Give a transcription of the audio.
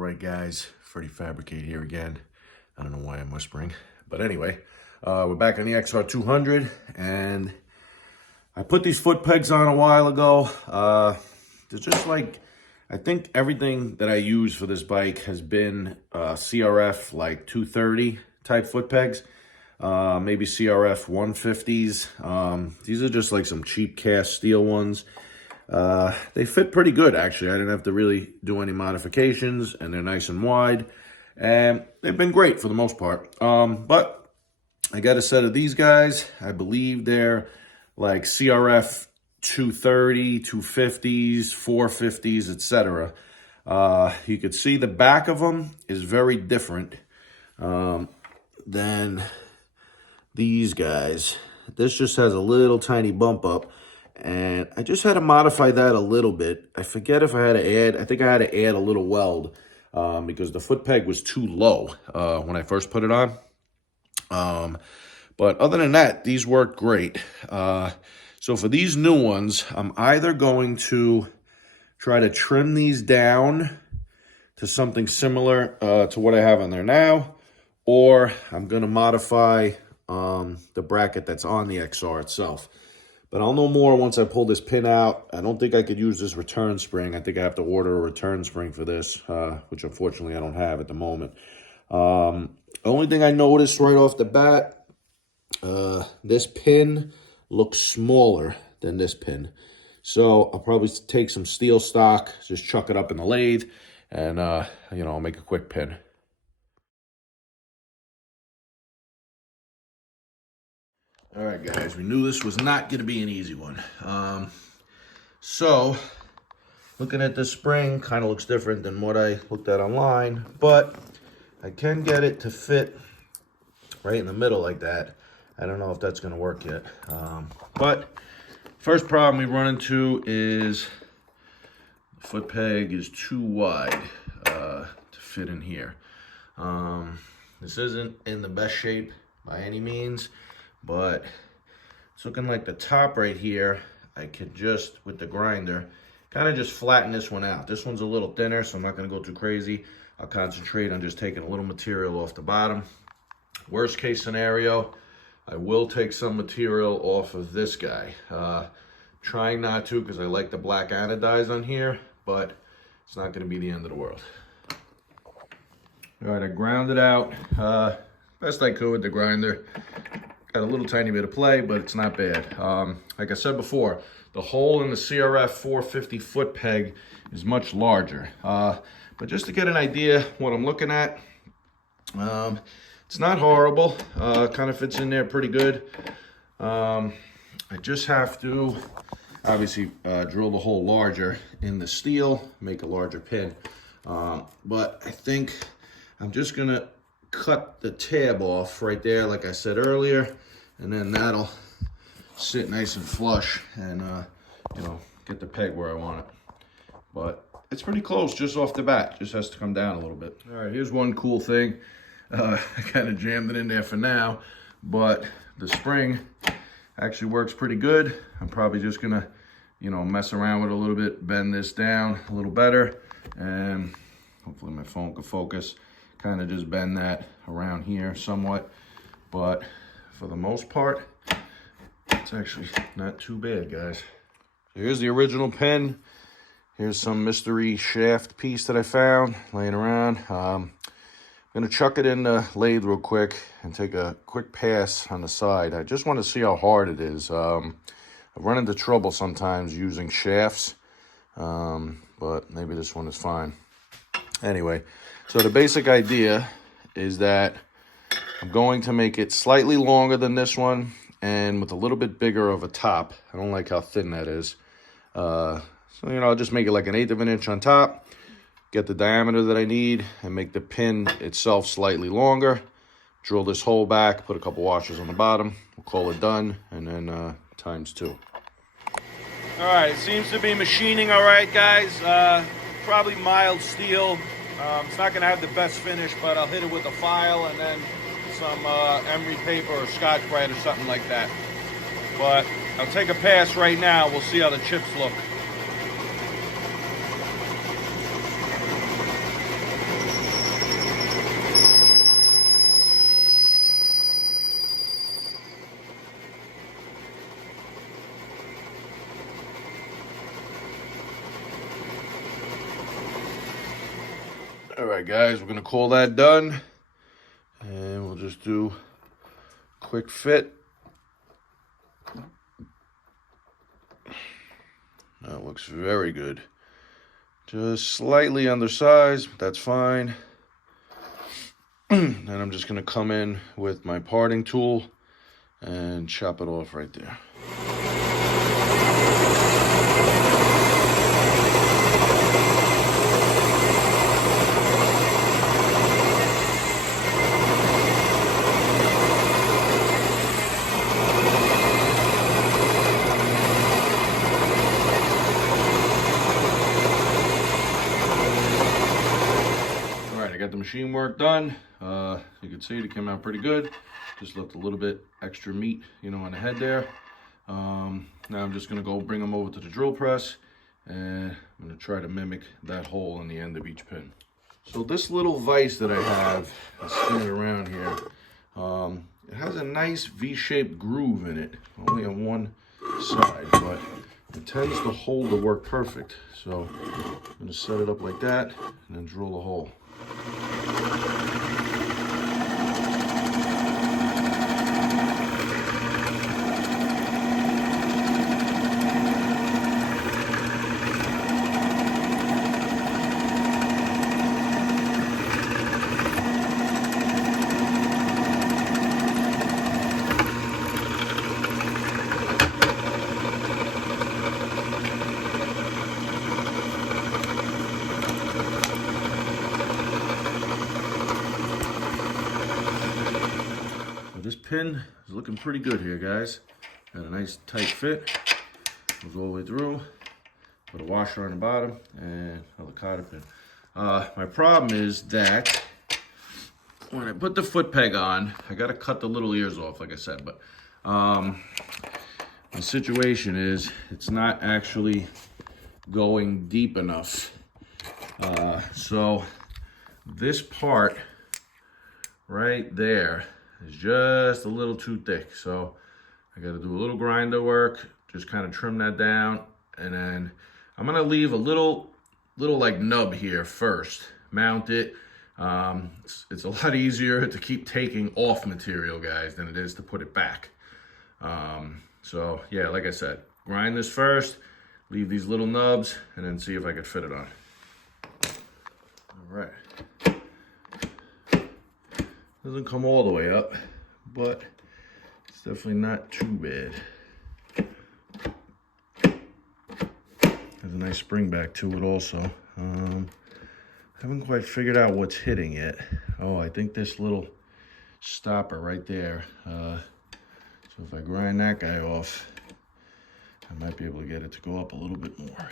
right, guys, Freddy Fabricate here again. I don't know why I'm whispering, but anyway, we're back on the XR200, and I put these foot pegs on a while ago. They're just like, I think everything that I use for this bike has been CRF like 230 type foot pegs, maybe CRF 150s. These are just like some cheap cast steel ones. They fit pretty good, actually. I didn't have to really do any modifications, and they're nice and wide, and they've been great for the most part. But I got a set of these guys. I believe they're like CRF 230, 250s, 450s, etc. You could see the back of them is very different than these guys. This just has a little tiny bump up, and I just had to modify that a little bit. I forget if I had to add, I think I had to add a little weld because the foot peg was too low when I first put it on. But other than that, these worked great. So for these new ones, I'm either going to try to trim these down to something similar to what I have on there now, or I'm going to modify the bracket that's on the XR itself. But I'll know more once I pull this pin out. I don't think I could use this return spring. I think I have to order a return spring for this, which unfortunately I don't have at the moment. Only thing I noticed right off the bat, this pin looks smaller than this pin. So I'll probably take some steel stock, just chuck it up in the lathe, and, I'll make a quick pin. All right, guys, we knew this was not going to be an easy one. So looking at this spring, kind of looks different than what I looked at online, but I can get it to fit right in the middle like that. I don't know if that's going to work yet. But first problem we run into is the foot peg is too wide to fit in here. This isn't in the best shape by any means, but it's looking like the top right here, I could just, with the grinder, kind of just flatten this one out. This one's a little thinner, so I'm not going to go too crazy. I'll concentrate on just taking a little material off the bottom. Worst case scenario, I will take some material off of this guy. Trying not to, because I like the black anodize on here, but it's not going to be the end of the world. All right, I ground it out best I could with the grinder. Got a little tiny bit of play, but it's not bad. Like I said before, the hole in the CRF 450 foot peg is much larger. But just to get an idea what I'm looking at, it's not horrible. Kind of fits in there pretty good. I just have to obviously drill the hole larger in the steel, make a larger pin. But I think I'm just gonna cut the tab off right there, like I said earlier, and then that'll sit nice and flush and get the peg where I want it. But it's pretty close just off the bat. Just has to come down a little bit. All right, here's one cool thing. I kind of jammed it in there for now, but the spring actually works pretty good. I'm probably just gonna mess around with it a little bit, bend this down a little better, and hopefully my phone can focus. Kind of just bend that around here somewhat, but for the most part, it's actually not too bad, guys. So here's the original pin. Here's some mystery shaft piece that I found laying around. I'm gonna chuck it in the lathe real quick and take a quick pass on the side. I just want to see how hard it is. I've run into trouble sometimes using shafts, but maybe this one is fine. Anyway, so the basic idea is that I'm going to make it slightly longer than this one and with a little bit bigger of a top. I don't like how thin that is. So, I'll just make it like 1/8 of an inch on top, get the diameter that I need, and make the pin itself slightly longer. Drill this hole back, put a couple washers on the bottom. We'll call it done, and then ×2. All right, it seems to be machining all right, guys. Probably mild steel. It's not going to have the best finish, but I'll hit it with a file and then some emery paper or Scotch-Brite or something like that. But I'll take a pass right now. We'll see how the chips look. All right, guys, we're gonna call that done, and we'll just do a quick fit. That looks very good. Just slightly undersized, but that's fine. Then I'm just gonna come in with my parting tool and chop it off right there. Got the machine work done. You can see it came out pretty good. Just left a little bit extra meat, you know, on the head there. Now I'm just gonna go bring them over to the drill press, and I'm gonna try to mimic that hole in the end of each pin. So this little vise that I have, I'll spin it around here. It has a nice V-shaped groove in it, only on one side, but it tends to hold the work perfect. So I'm gonna set it up like that and then drill a hole. This pin is looking pretty good here, guys. Got a nice tight fit. Goes all the way through. Put a washer on the bottom and another cotter pin. My problem is that when I put the foot peg on, I gotta cut the little ears off, like I said, but the situation is it's not actually going deep enough. So this part right there is just a little too thick. So I got to do a little grinder work, just kind of trim that down. And then I'm going to leave a little like nub here first, mount it. It's a lot easier to keep taking off material, guys, than it is to put it back. So yeah, like I said, grind this first, leave these little nubs, and then see if I could fit it on. All right. Doesn't come all the way up, but it's definitely not too bad. Has a nice spring back to it also. Haven't quite figured out what's hitting yet. Oh, I think this little stopper right there. So if I grind that guy off, I might be able to get it to go up a little bit more.